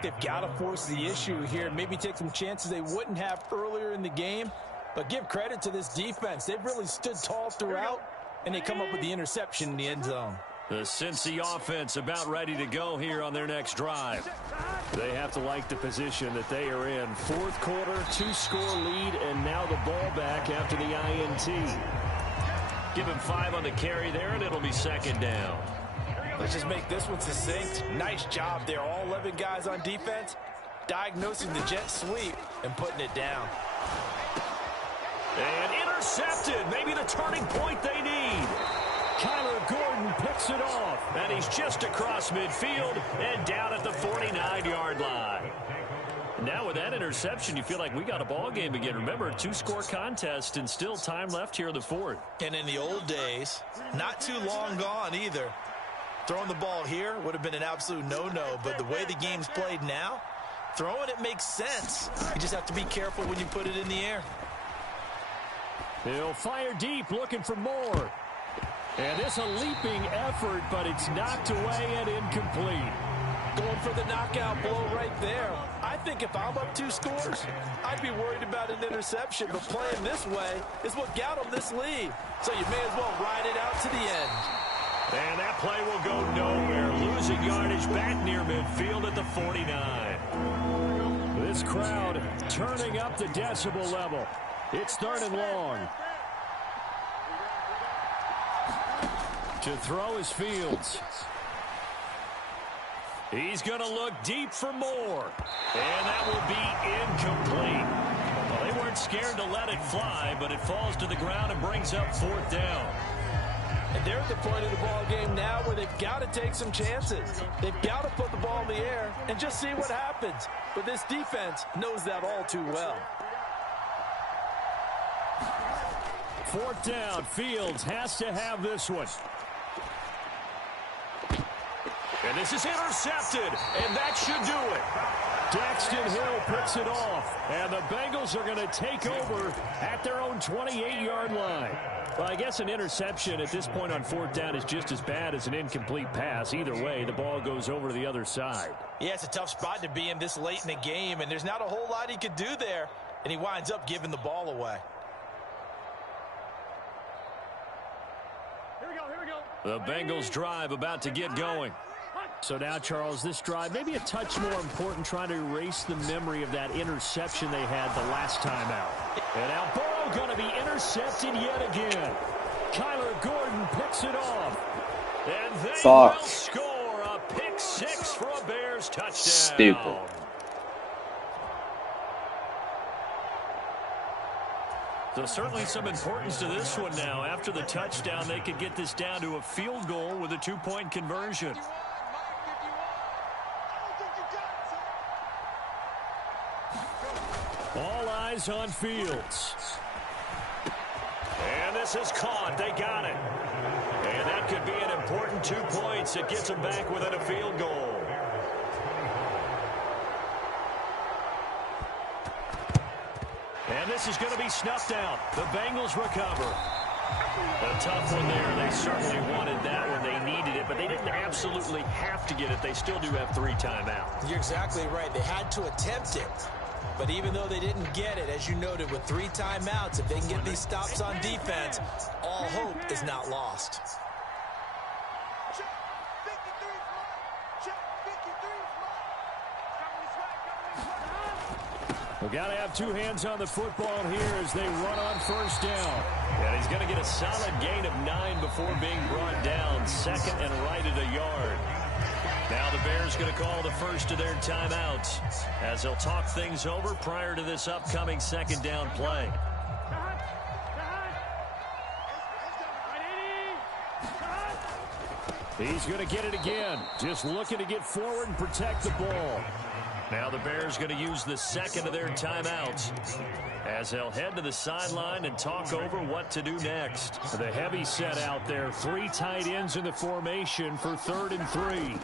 like they've got to force the issue here, maybe take some chances they wouldn't have earlier in the game. But give credit to this defense. They've really stood tall throughout, and they come up with the interception in the end zone. The Cincy offense about ready to go here on their next drive. They have to like the position that they are in. Fourth quarter, 2-score lead, and now the ball back after the INT. Give him 5 on the carry there, and it'll be second down. Let's just make this one succinct. Nice job there. All 11 guys on defense, diagnosing the jet sweep and putting it down. And intercepted. Maybe the turning point they need. Kyler Gordon picks it off, and he's just across midfield and down at the 49-yard line. Now with that interception, you feel like we got a ball game again. Remember, a 2-score contest and still time left here in the fourth. And in the old days, not too long gone either. Throwing the ball here would have been an absolute no-no, but the way the game's played now, throwing it makes sense. You just have to be careful when you put it in the air. He'll fire deep, looking for more. And it's a leaping effort, but it's knocked away and incomplete. Going for the knockout blow right there. I think if I'm up 2 scores, I'd be worried about an interception, but playing this way is what got them this lead. So you may as well ride it out to the end. And that play will go nowhere. Losing yardage back near midfield at the 49. This crowd turning up the decibel level. It's 3rd and long. To throw is Fields. He's going to look deep for more. And that will be incomplete. Well, they weren't scared to let it fly, but it falls to the ground and brings up 4th down. And they're at the point of the ball game now where they've got to take some chances. They've got to put the ball in the air and just see what happens. But this defense knows that all too well. 4th down. Fields has to have this one. And this is intercepted, and that should do it. Daxton Hill picks it off, and the Bengals are going to take over at their own 28-yard line. Well, I guess an interception at this point on 4th down is just as bad as an incomplete pass. Either way, the ball goes over to the other side. Yeah, it's a tough spot to be in this late in the game, and there's not a whole lot he could do there, and he winds up giving the ball away. Here we go. The Bengals drive about to get going. So now, Charles, this drive maybe a touch more important, trying to erase the memory of that interception they had the last time out. And now Burrow going to be intercepted yet again. Kyler Gordon picks it off. And they will score a pick 6 for a Bears touchdown. Stupid. So certainly some importance to this one now. After the touchdown, they could get this down to a field goal with a 2-point conversion. All eyes on Fields. And this is caught. They got it. And that could be an important 2 points. It gets them back within a field goal. And this is going to be snuffed out. The Bengals recover. A tough one there. They certainly wanted that one. They needed it, but they didn't absolutely have to get it. They still do have 3 timeouts. You're exactly right. They had to attempt it. But even though they didn't get it, as you noted, with 3 timeouts, if they can get these stops on defense, all hope is not lost. We've got to have 2 hands on the football here as they run on 1st down. And he's going to get a solid gain of 9 before being brought down. 2nd and right at a yard. Now the Bears going to call the first of their timeouts as they'll talk things over prior to this upcoming 2nd down play. He's going to get it again. Just looking to get forward and protect the ball. Now the Bears going to use the 2nd of their timeouts as they'll head to the sideline and talk over what to do next. The heavy set out there. 3 tight ends in the formation for 3rd and 3.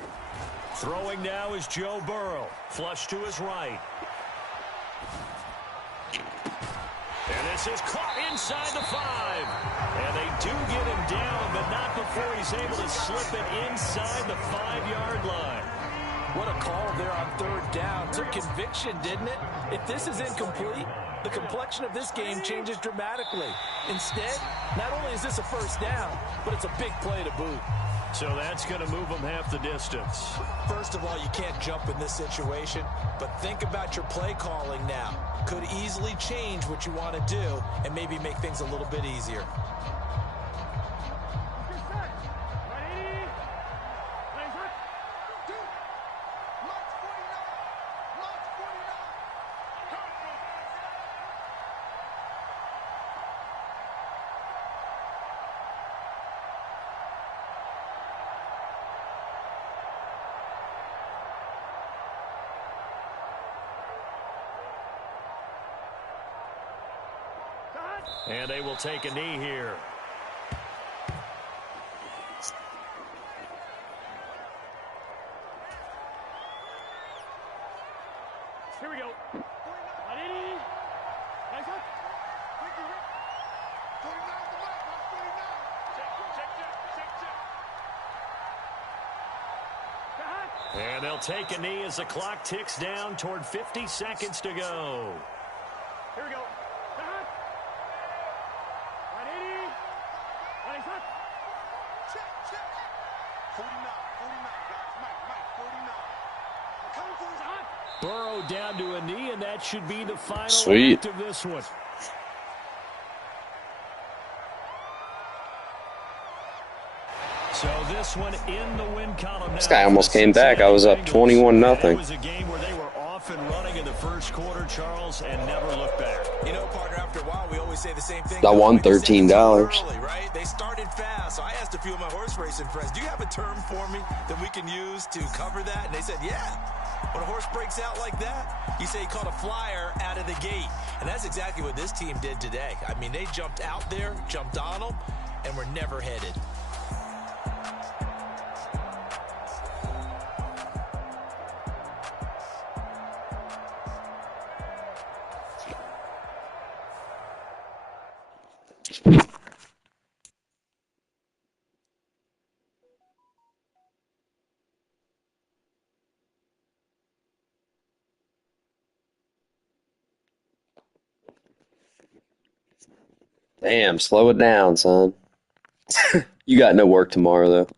Throwing now is Joe Burrow. Flush to his right. And this is caught inside the 5. And they do get him down, but not before he's able to slip it inside the 5-yard line. What a call there on third down. Took conviction, didn't it? If this is incomplete, the complexion of this game changes dramatically. Instead, not only is this a first down, but it's a big play to boot. So that's going to move them half the distance. First of all, you can't jump in this situation, but think about your play calling now. Could easily change what you want to do and maybe make things a little bit easier. And they will take a knee here. Here we go. And they'll take a knee as the clock ticks down toward 50 seconds to go. Here we go. Burrow down to a knee, and that should be the final Sweet. act of this one. So this one in the win column now. This guy almost came back. I was up 21-0. It was a game where they were off and running in the first quarter, Charles, and never looked back. You know, partner, after a while, we always say the same thing. I won $13. Early, right? They started fast, so I asked a few of my horse racing friends, do you have a term for me that we can use to cover that? And they said, yeah. When a horse breaks out like that, you say he caught a flyer out of the gate. And that's exactly what this team did today. I mean, they jumped out there, jumped on them, and were never headed. Damn, slow it down, son. You got no work tomorrow, though.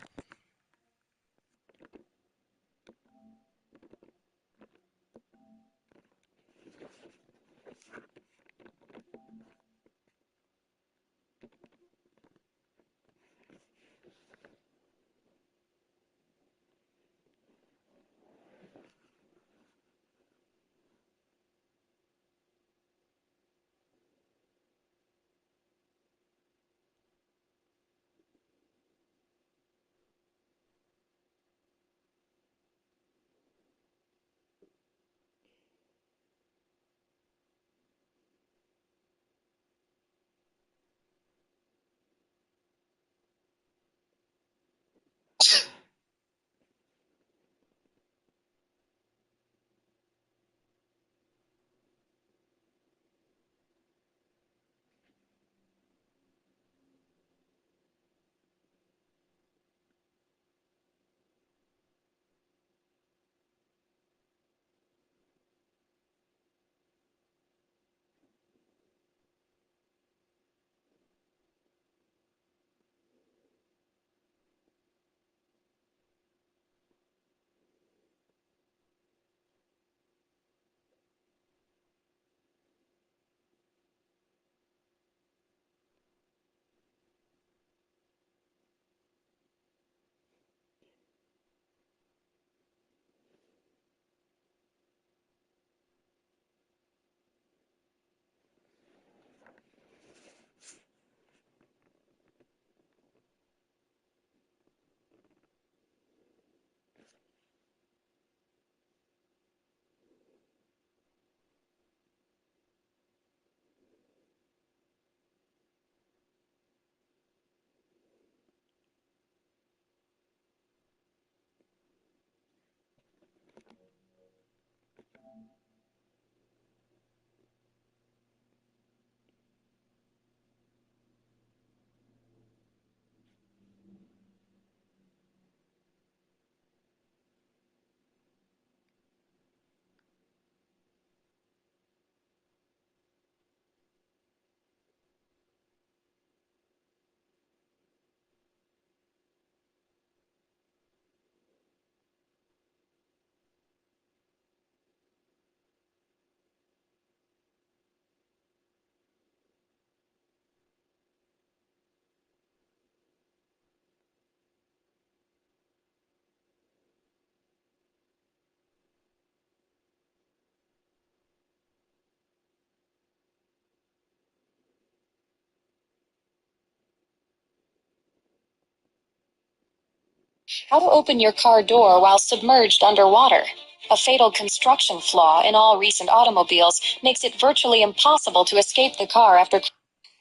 How to open your car door while submerged underwater. A fatal construction flaw in all recent automobiles makes it virtually impossible to escape the car after...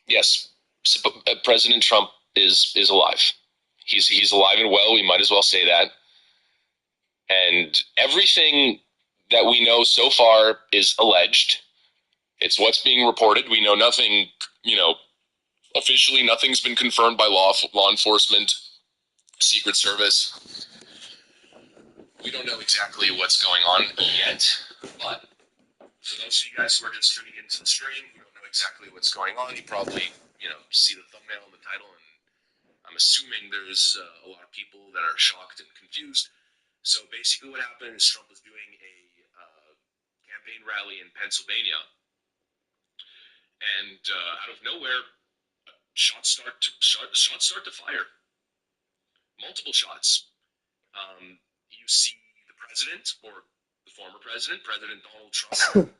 Yes, President Trump is alive. He's alive and well. We might as well say that. And everything that we know so far is alleged. It's what's being reported. We know nothing, officially nothing's been confirmed by law enforcement, Secret Service. We don't know exactly what's going on yet, but for those of you guys who are just tuning into the stream, you don't know exactly what's going on. You probably, see the thumbnail and the title, and I'm assuming there's a lot of people that are shocked and confused. So basically what happened is Trump was doing a campaign rally in Pennsylvania, and out of nowhere, shots start to fire. Multiple shots. You see the president, or the former president, President Donald Trump,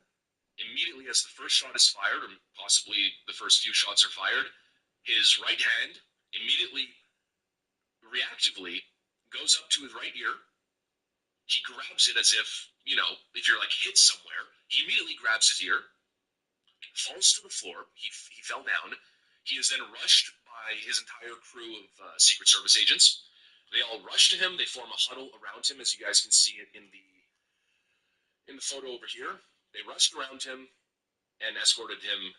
immediately as the first shot is fired, or possibly the first few shots are fired, his right hand immediately, reactively, goes up to his right ear. He grabs it as if, if you're like hit somewhere. He immediately grabs his ear, falls to the floor. He fell down. He is then rushed by his entire crew of Secret Service agents. They all rush to him. They form a huddle around him, as you guys can see it in the photo over here. They rushed around him and escorted him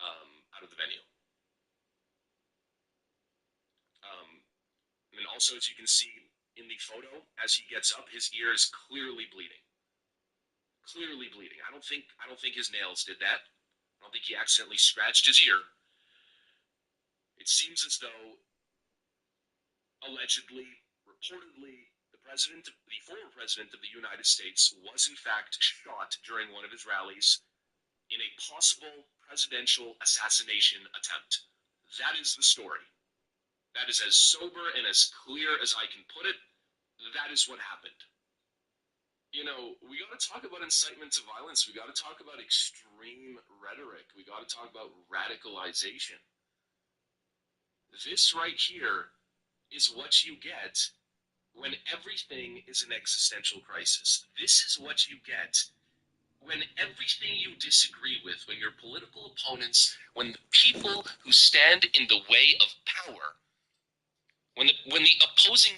out of the venue. And also, as you can see in the photo, as he gets up, his ear is clearly bleeding. Clearly bleeding. I don't think his nails did that. I don't think he accidentally scratched his ear. It seems as though, allegedly, reportedly, the former president of the United States was in fact shot during one of his rallies in a possible presidential assassination attempt. That is the story. That is as sober and as clear as I can put it. That is what happened. We got to talk about incitement to violence. We got to talk about extreme rhetoric. We got to talk about radicalization. This right here is what you get when everything is an existential crisis. This is what you get when everything you disagree with, when your political opponents, when the people who stand in the way of power, when the opposing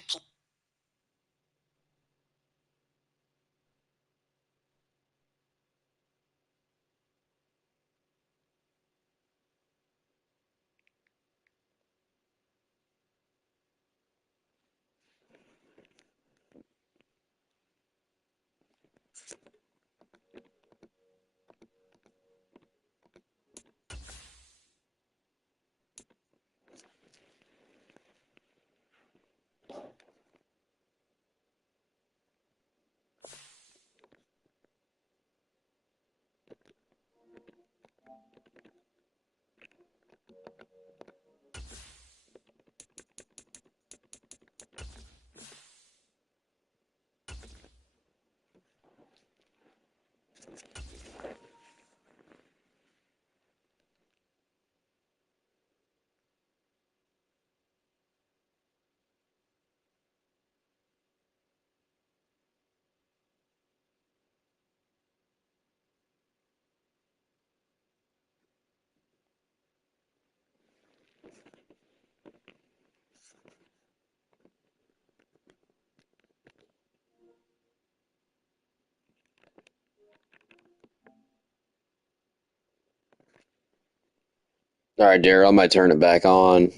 All right, Daryl, I might turn it back on.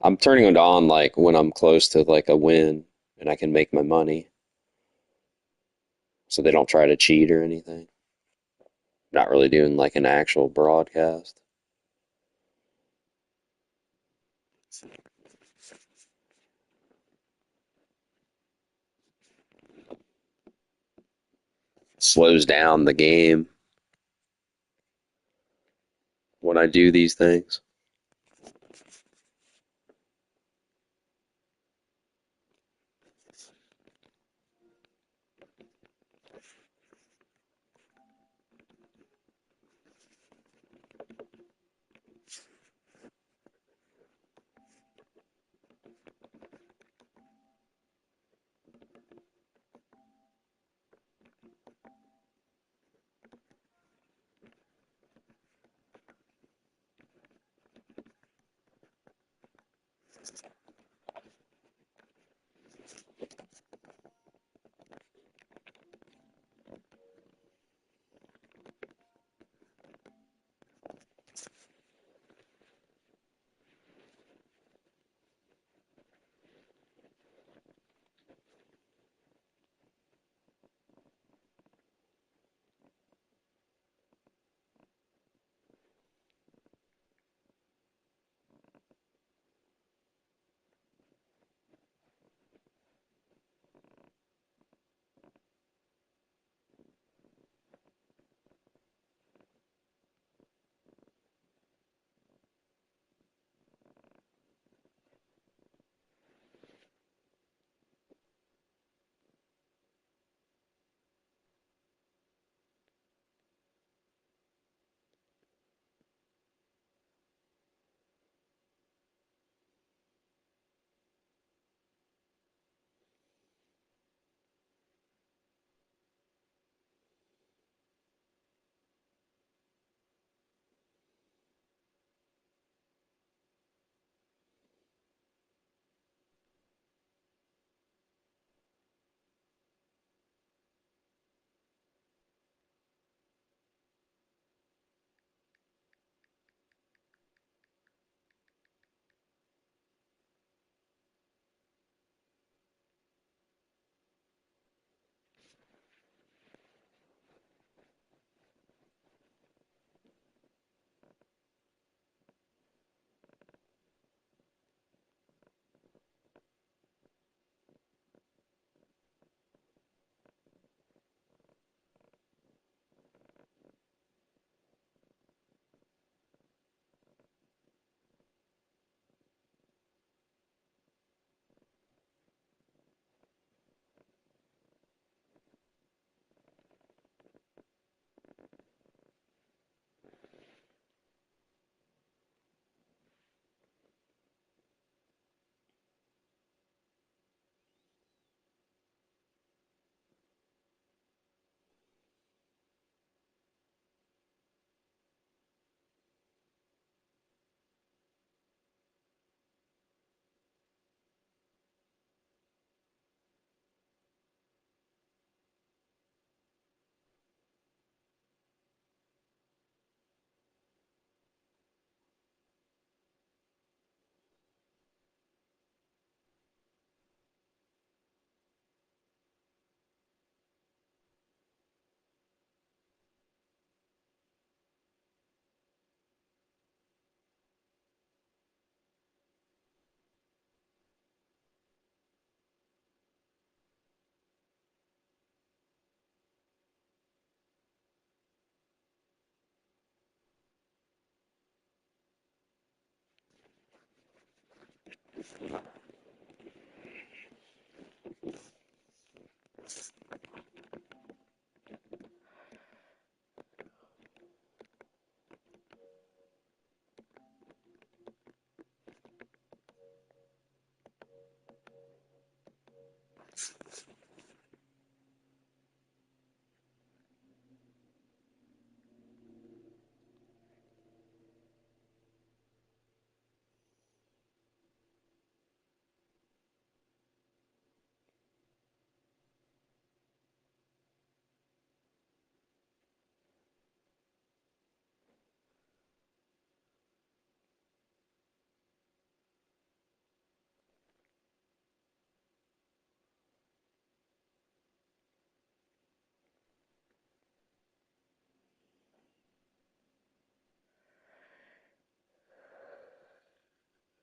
I'm turning it on like when I'm close to like a win and I can make my money. So they don't try to cheat or anything. Not really doing like an actual broadcast. Slows down the game when I do these things.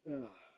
Ugh.